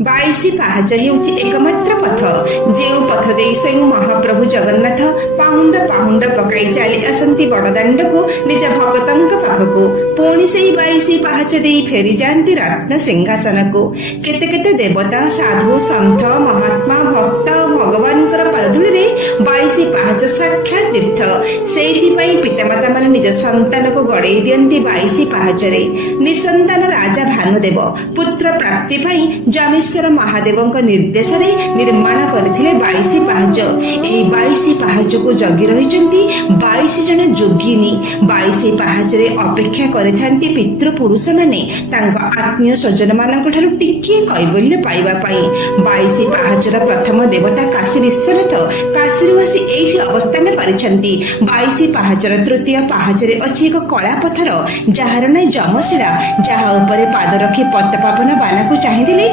ବାଇଶି ପାହାଚ ହେଉଛି ଏକମାତ୍ର ପଥ ଯେଉଁ ପଥ ଦେଇ ସ୍ୱୟଂ ମହାପ୍ରଭୁ ଜଗନ୍ନାଥ ପାହୁଣ୍ଡ ପାହୁଣ୍ଡ ପକାଇ ଚାଲି ଆସନ୍ତି ବଡ଼ଦାଣ୍ଡକୁ ନିଜ ଭକ୍ତଙ୍କ ପାଖକୁ। ପୁଣି ସେହି ବାଇଶି ପାହାଚ ଦେଇ ଫେରିଯାଆନ୍ତି ରତ୍ନ ସିଂହାସନକୁ। କେତେ କେତେ ଦେବତା, ସାଧୁ, ସନ୍ଥ, ମହାତ୍ମା, ଭକ୍ତ ଓ ଭଗବାନଙ୍କର ପାଦଧୂଳିରେ ବାଇଶି ପାହାଚ ସାକ୍ଷାତ ତୀର୍ଥ। ସେଇଥିପାଇଁ ପିତାମାତାମାନେ ନିଜ ସନ୍ତାନକୁ ଗଡ଼େଇ ଦିଅନ୍ତି ବାଇଶି ପାହାଚରେ। ନିଃସନ୍ତାନ ରାଜା ଭାନୁଦେବ ପୁତ୍ର ପ୍ରାପ୍ତି ପାଇଁ ଜମେଶ୍ୱର ମହାଦେବଙ୍କ ନିର୍ଦ୍ଦେଶରେ ନିର୍ମାଣ କରିଥିଲେ ବାଇଶି ପାହାଚ। ଏହି ବାଇଶି ପାହାଚକୁ ଜଗି ରହିଛନ୍ତି 22 ଜଣ ଯୋଗିନୀ। ବାଇଶି ପାହାଚରେ ଅପେକ୍ଷା କରିଥାନ୍ତି ପିତୃପୁରୁଷମାନେ ତାଙ୍କ ଆତ୍ମୀୟ ସ୍ୱଜନ ମାନଙ୍କ ଠାରୁ ଟିକିଏ କୈବଲ୍ୟ ପାଇବା ପାଇଁ। ବାଇଶି ପାହାଚର ପ୍ରଥମ ଦେବତା କାଶୀ ବିଶ୍ୱନାଥ କାଶୀରୁ ଆସି ଏଇଠି ଅବସ୍ଥାନ କରିଛନ୍ତି। ବାଇଶି ପାହାଚର ତୃତୀୟ ପାହାଚରେ ଅଛି ଏକ କଳା ପଥର ଯାହାର ନାଁ ଯମଶିଳା, ଯାହା ଉପରେ ପାଦ ରଖି ପତିପାବନ ବାନାକୁ ଚାହିଁଦେଲେ